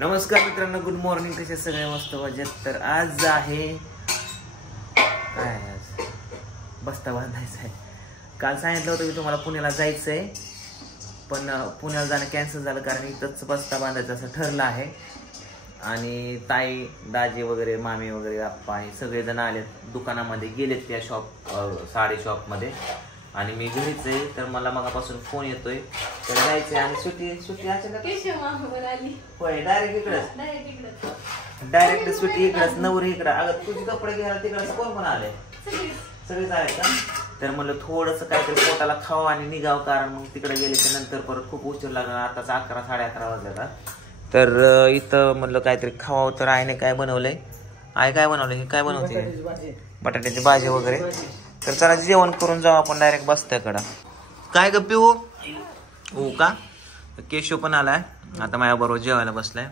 नमस्कार मित्रांनो, good morning. कसे सगळे मस्त मजेत. तर आज आहे काय, आज बस्ता बांधायचा आहे. काल सांगितलं होतं की तुम्हाला पुण्याला जायचं आहे, पण पुण्याला जाणं कॅन्सल झालं कारण इथंच बस्ता बांधायचं असं ठरलं आहे. आणि ताई, दाजी वगैरे, मामी वगैरे, आप्पा हे सगळेजण आलेत, दुकानामध्ये गेलेत त्या साडी शॉपमध्ये. आणि मी घरीच आहे. तर मला मगापासून फोन येतोय तर जायचंय. आणि सुट्टी अचानक होय, डायरेक्ट सुट्टी इकडंच, नवरी इकडं. अगं तुझे कपडे घ्यायला तिकडं कोण आले? सगळेच आहेत का? तर म्हणलं थोडंसं काहीतरी पोटाला खावं आणि निघावं, कारण मग तिकडे गेल्याच्या नंतर परत खूप उशीर लागणार. आताच 11 साडे 11 वाजता. तर इथं म्हणलं काहीतरी खावावं. तर आईने काय बनवलंय? आई काय बनवलंय? हे काय बनवते? बटाट्याची भाजी वगैरे. तर चला जेवण करून जाऊ आपण डायरेक्ट बस्त्याकडं. काय ग पिऊ? हो का? केशव पण आलाय आता माझ्याबरोबर जेवायला बसलाय.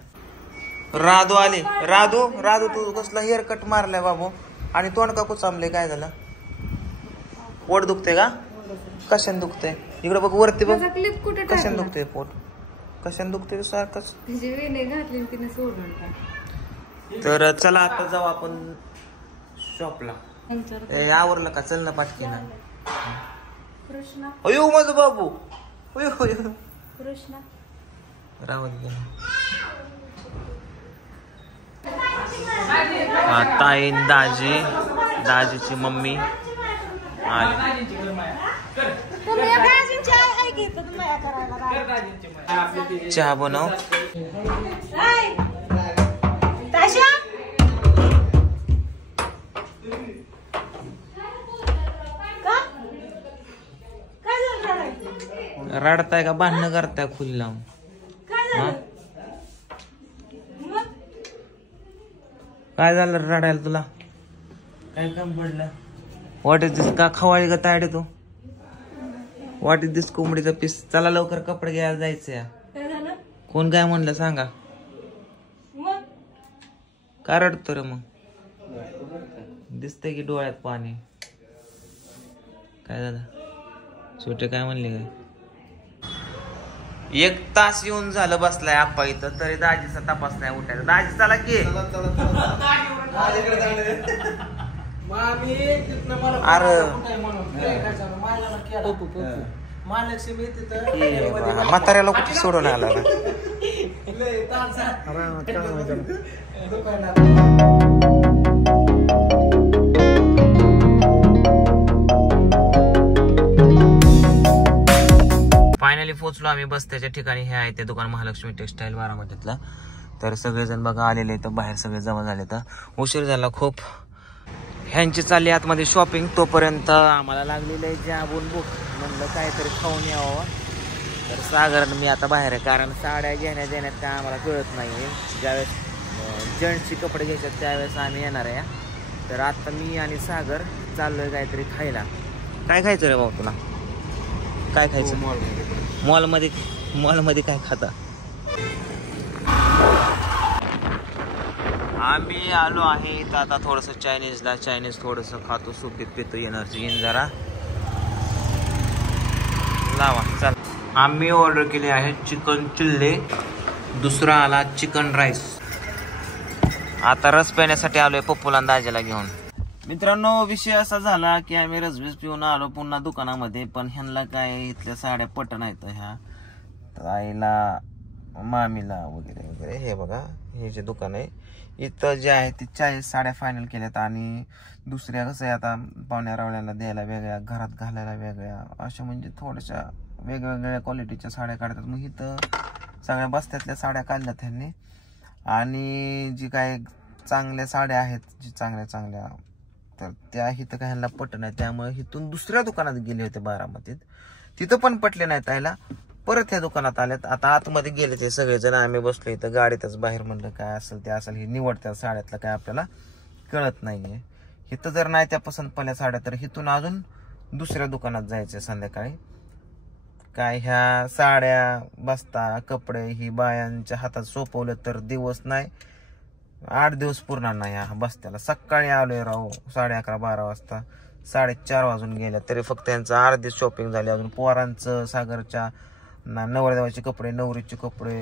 राधू आले. राधू तू कसला हेअर कट मारलाय बाबू? आणि तोंड का कुचामले? काय झालं? पोट दुखते का? कशाने दुखते? इकडे बघ, वरती बघ. कशाने दुखते पोट? कशाने दुखते सारखंच? तर चला आता जाऊ आपण शॉपला. आवरलं का? चल ना पाटकी ना. अयो माझं बाबू, रावत गेला. ताई, दाजीची मम्मी चहा बनव. रडताय का भांडणं करताय खुली लावून? काय झालं रडायला तुला? काय काम पडलं? व्हॉट इज दिस? का खवाळी का तायडे तू? व्हॉट इज दिस? कोंबडीचा पीस. चला लवकर कपडे घ्यायला जायचंय. कोण काय म्हणलं सांगा? का रडतो रे मग? दिसतंय की डोळ्यात पाणी. काय झालं? छोटे काय म्हणले? काय 1 तास येऊन झालं बसलाय आप्पा इथं, तरी दाजीचा तपास नाही उठायचा. दाजी चला की. अरे म्हाताऱ्याला कुठे सोडून आला ना. फायनली पोहोचलो आम्ही बस्त्याच्या ठिकाणी. हे आहे ते दुकान, महालक्ष्मी टेक्सटाईल बारामतीतलं. तर सगळेजण बघा आलेले तर बाहेर सगळे जमा झाले. तर उशीर झाला खूप. ह्यांची चालली आतमध्ये शॉपिंग. तोपर्यंत आम्हाला लागलेलं आहे जाबून भूक. म्हणलं काहीतरी खाऊन यावं. तर सागर मी आता बाहेर आहे, कारण साड्या घेण्यात काय आम्हाला कळत नाही. ज्यावेळेस जेंट्सचे कपडे घ्यायचे त्यावेळेस आम्ही येणार आहे. तर आता मी आणि सागर चाललोय काहीतरी खायला. काय खायचं रे भाऊ तुला? काय खायचं? मॉलमध्ये काय खाता? आम्ही आलो आहे तर आता थोडस चायनीज थोडस खातो, सूप पितो, एनर्जी येईन जरा. लावा चल. आम्ही ऑर्डर केले आहे चिकन चिल्ले, दुसरा आला चिकन राईस. आता रस पिण्यासाठी आलोय पप्पूला दाजीला घेऊन. मित्रांनो, विषय असा झाला की आम्ही रसबीस पिऊन आलो पुन्हा दुकानामध्ये, पण ह्यांना काय इथल्या साड्या पटन आहेत ह्या आईला, मामीला वगैरे वगैरे. हे बघा, हे जे दुकान आहे इथं जे आहे ते 40 साड्या फायनल केल्यात. आणि दुसऱ्या कसं आहे, आता पाहुण्या रावळ्याला द्यायला वेगळ्या, घरात घालायला वेगळ्या, अशा म्हणजे थोड्याशा वेगवेगळ्या क्वालिटीच्या साड्या काढतात. मग इथं सगळ्या बस्त्यातल्या साड्या काढल्यात ह्यांनी. आणि जी काय चांगल्या साड्या आहेत, जी चांगल्या तर त्या इथं काय ह्यांना पटन आहे. त्यामुळे इथून दुसऱ्या दुकानात गेले होते बारामतीत, तिथं पण पटले नाही त्याला. परत ह्या दुकानात आल्यात. आता आतमध्ये गेले ते सगळेजण. आम्ही बसलो इथं गाडीतच बाहेर. म्हणलं काय असेल ते असेल, ही निवडत्या साड्यातलं काय आपल्याला कळत नाहीये. इथं जर नाही त्या पसंत पडल्या साड्या तर इथून अजून दुसऱ्या दुकानात जायचं संध्याकाळी. काय ह्या साड्या, बस्ता, कपडे ही बायांच्या हातात सोपवलं तर दिवस नाही 8 दिवस पुरणार नाही ह्या बस्त्याला. सकाळी आलोय राव 11:30-12 वाजता, 4:30 वाजून गेल्या तरी फक्त यांचं अर्धी शॉपिंग झाली. अजून पोरांचं, सागरच्या नवरदेवाचे कपडे, नवरीचे कपडे,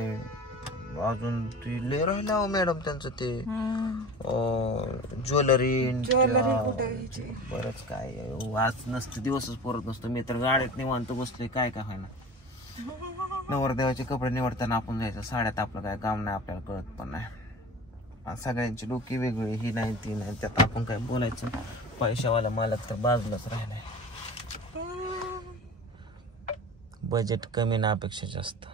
अजून ती लय राहिला हो मॅडम त्यांचं ते ज्वेलरी बरंच काय आज नसतं दिवसच परत नसतो. मी तर गाडीत निवांत बसलोय काय काय व्हायना. नवरदेवाचे कपडे निवडताना आपण जायचं साड्यात आपलं काय काम नाही आपल्याला कळत पण नाही. सगळ्यांची डोकी वेगळी ही नाही ती नाही त्यात आपण काय बोलायचं. पैशावाला मालक तर बाजूलाच राहिलाय. बजेट कमी ना अपेक्षा जास्त.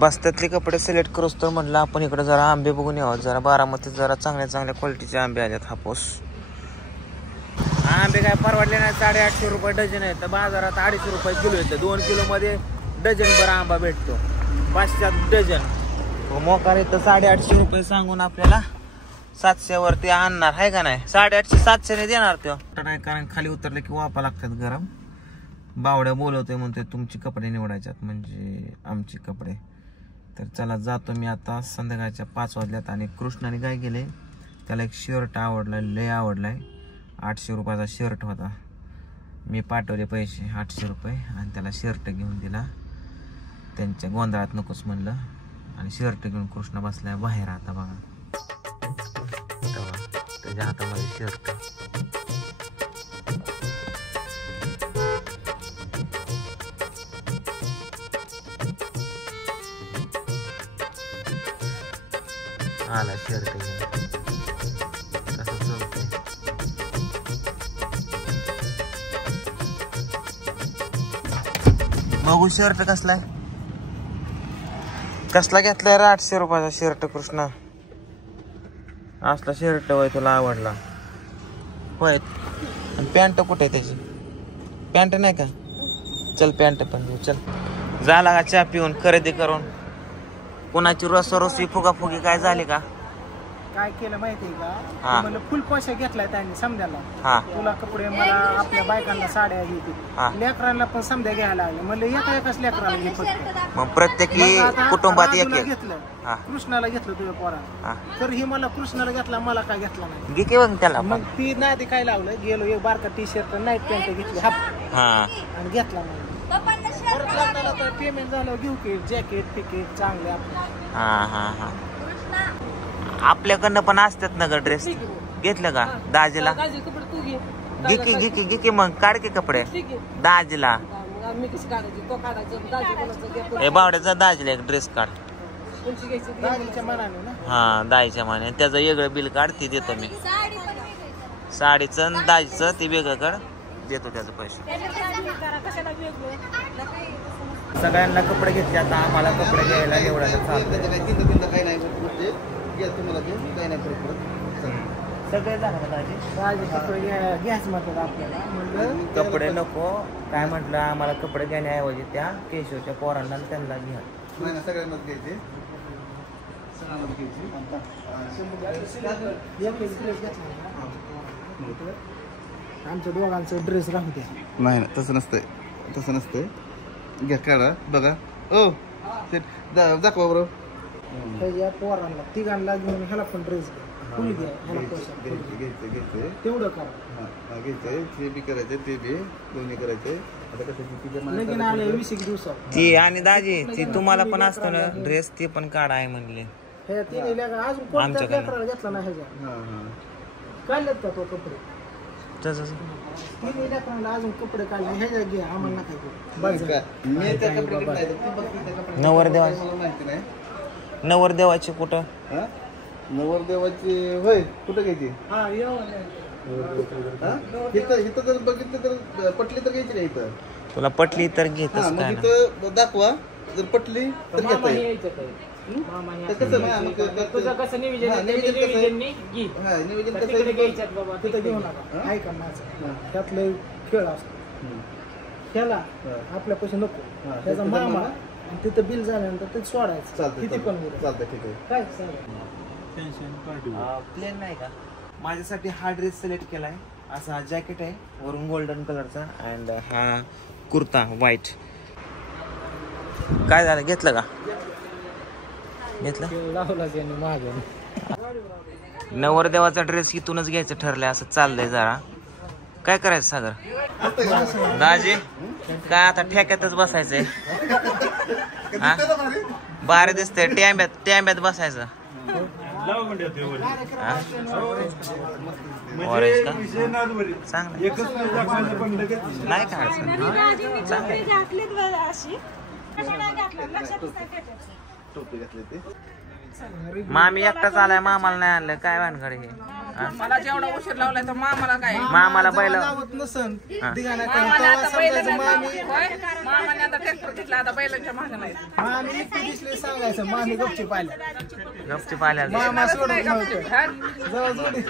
बस्त्यातले कपडे सिलेक्ट करूच तर म्हटलं आपण इकडे जरा आंबे बघून यावं. जरा बारामतीत जरा चांगल्या चांगल्या क्वालिटीचे आंबे आलेत. हापूस आंबे काय परवडले नाही. 850 रुपये डझन आहे तर बाजारात 250 रुपये किलो येतं. 2 किलो मध्ये डझन भर आंबा भेटतो. 500 डझन. मोकार येतं 850 रुपये सांगून आपल्याला 700 वरती आणणार आहे का नाही. 850-700 ने देणार तो नाही कारण खाली उतरले की वापा लागतात गरम. बावड्या बोलवतोय म्हणतोय तुमचे कपडे निवडायच्यात म्हणजे आमचे कपडे. तर चला जातो मी आता. संध्याकाळच्या 5 वाजल्यात आणि कृष्णाने काय केले त्याला एक शर्ट आवडलाय लय आवडलाय. 800 रुपयाचा शर्ट होता. मी पाठवले पैसे 800 रुपये आणि त्याला शर्ट घेऊन दिला. त्यांच्या गोंधळात नकोच म्हणलं आणि शर्ट घेऊन कृष्ण बसलाय बाहेर. आता बघा त्याच्या हातामध्ये शर्ट. आला शर्ट घेऊन कसं चालतंय. बघू शर्ट कसलाय कसला घेतलाय 800 रुपयाचा शर्ट कृष्णा. असला शर्ट होय तुला आवडला होय. आणि पॅन्ट कुठे आहे त्याची. पॅन्ट नाही का. चल पॅन्ट पण घेऊ. चल झाला का चहा पिऊन खरेदी करून. कोणाची रसरसी फुगाफुगी काय झाली का. काय केलं माहितीये का मला फुल पैसा घेतलाय त्यांनी समजायला. तुला कपडे मला आपल्या बायकांना साड्या घेतील लेकरांना पण समजा घ्यायला लागले. म्हणलं एकाच लेकराला घे फक्त. मग प्रत्येकी कुटुंबात एक घेतलं. कृष्णाला घेतलं तुझ्या पोराला. तर ही मला कृष्णाला घेतला मला काय घेतला नाही. घे मग त्याला. मग ती नादी काय लावलं गेलो एक बारका टी शर्ट नाईट पॅन्ट घेतली हाफ आणि घेतला नाही. परत लागला तर पेमेंट झालं घेऊ की जॅकेट तिकीट चांगले आपलं. आपल्याकडनं पण असतात ना ग ड्रेस. घेतलं का दाजीला. घे की मग काढ की कपडे दाजीला. हे बावड्याचा दाजीला एक ड्रेस काढ. हा दाजीच्या माने त्याचं वेगळं बिल काढ ती देतो मी. साडीचं दाजीचं ती वेगळं काढ देतो त्याचं पैसे. सगळ्यांना कपडे घेतले. आता आम्हाला कपडे घ्यायला निवडायला चालतं. सगळे कपडे नको काय म्हटलं आम्हाला कपडे घेण्याऐवजी त्या केशवच्या पोरांना त्यांना घ्या. सगळ्यांनाच घ्यायचे. आमच्या दोघांचं ड्रेस राहू द्या. नाही तसं नसतंय तसं नसतंय. घ्या काढा बघा. ओ दाखवा बरोबर. पोरांना तिघांना घेऊन ह्याला पण ड्रेस घ्या फुल घ्या. घ्यायचं तेवढं करा. घ्यायचंय ते बी करायचंय ते बी दोन्ही करायचंय. आता कसं लगीन आले 20 दिवसात ती आणि दाजी ती तुम्हाला पण असतं ना ड्रेस ते पण काढा आहे म्हणले. हे तिने अजून कोणत्या लेकराला घेतला नाही ह्याच्या. काढलेत का तो कपडे. तिने लेकराला अजून कपडे काढले ह्याच्या घ्या आम्हाला नका. नवरदेवाची कुठं. नवरदेवाची होय कुठं घ्यायची. इथं जर बघितलं तर पटली तर घ्यायची नाही. इथं तुला पटली तर घेतच काय इथं दाखवा. जर पटली तर घेता येईल. तुझं कसं नियोजन तिथं घेऊ नका. ऐका माझं त्यातलं खेळ असतो. त्याला आपल्यापाशी नको त्याचा मामा तिथं बिल झाल्यानंतर ते सोडायचं. किती पण चालतं. ठीक आहे काय प्लेन नाही का. माझ्यासाठी हा ड्रेस सिलेक्ट केलाय. असा जॅकेट आहे वरून गोल्डन कलरचा अँड हा कुर्ता व्हाईट. काय झालं घेतलं का. घेतलं. नवरदेवाचा ड्रेस इथूनच घ्यायचं ठरलंय असं चाललंय. जरा काय करायचं सागर दाजी काय आता ठेक्यातच बसायचंय. भारी दिसतंय. टॅम्ब्यात बसायचं. ऑरेंज का चांगलं नाही का मामी एकटाच आलाय, मामाला नाही आणलं काय भानगड हे. मला जेवढा उशीर लावलाय तर मामाला काय मामाला बैल नसन मामाने आता ट्रॅक्टर घेतला, आता बैलांच्या मागे नाही. मामी एकटी दिसली सांगायचं मामी गपची पाहिलं गपची पाल्याला मामा सोडत नव्हते जवळ जोडी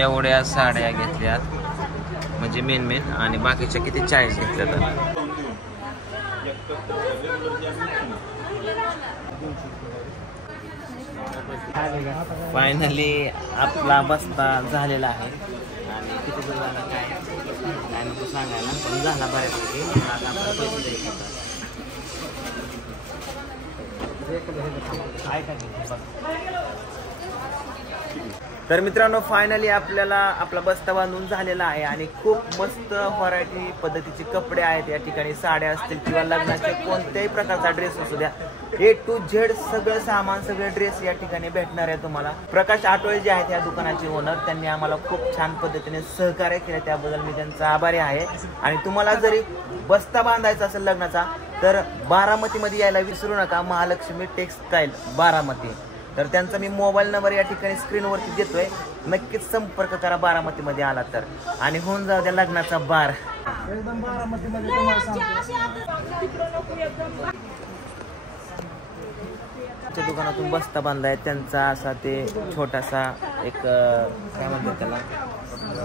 एवढ्या साड्या घेतल्यात म्हणजे मेन आणि बाकीच्या किती 40 घेतल्यात. फायनली आपला बस्ता झालेला आहे आणि किती दूर झाला काय नको सांगायला, पण झाला बऱ्यापैकी. आता आपल्याला पैसे द्यायचे. तर मित्रांनो फायनली आपल्याला आपला बस्ता बांधून झालेला आहे आणि खूप मस्त व्हरायटी पद्धतीचे कपडे आहेत या ठिकाणी. साड्या असतील किंवा लग्नाचे कोणत्याही प्रकारचा ड्रेस असू द्या, A to Z सगळं सामान, सगळे ड्रेस या ठिकाणी भेटणार आहे तुम्हाला. प्रकाश आठवळे जे आहेत या दुकानाचे ओनर, त्यांनी आम्हाला खूप छान पद्धतीने सहकार्य केलं, त्याबद्दल मी त्यांचा आभारी आहे. आणि तुम्हाला जरी बस्ता बांधायचा असेल लग्नाचा तर बारामतीमध्ये यायला विसरू नका. महालक्ष्मी टेक्सटाईल बारामती. तर त्यांचा मी मोबाईल नंबर या ठिकाणी स्क्रीनवरती देतोय, नक्कीच संपर्क करा बारामतीमध्ये आला तर. आणि होऊन जाऊ द्या लग्नाचा बार. एकदम बारामतीमध्ये तुम्हाला सांगतो. दुकानातून बस्ता बांधलाय त्यांचा असा ते छोटासा एक काय म्हणतात त्याला